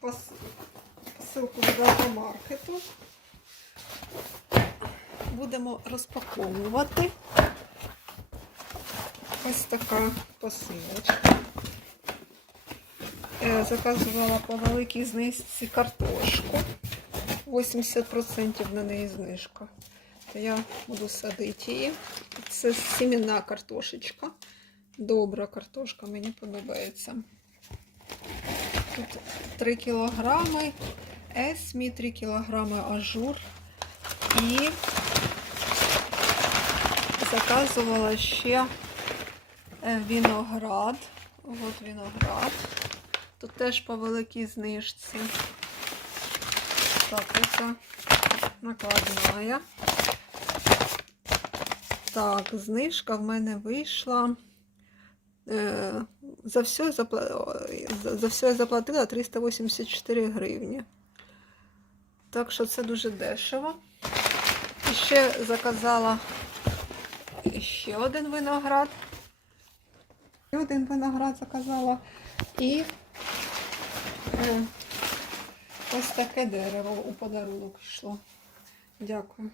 Пос- посилку від автомаркету. Будемо розпаковувати. Ось така посилочка. Е, Заказувала по великій знижці картошку. 80% на неї знижка. Я буду садити її. Це сімінна картошечка. Добра картошка, мені подобається. Тут 3 кілограми есмі, 3 кілограми ажур. І заказувала ще е, виноград. От виноград. Тут теж по великій знижці. Так, это накладная. Так, знижка в мене вийшла. Е, за, все за, все я заплатила 384 гривні. Так що це дуже дешево. І ще заказала ще один виноград. Ще один виноград заказала. І е, ось таке дерево у подарунок йшло. Дякую.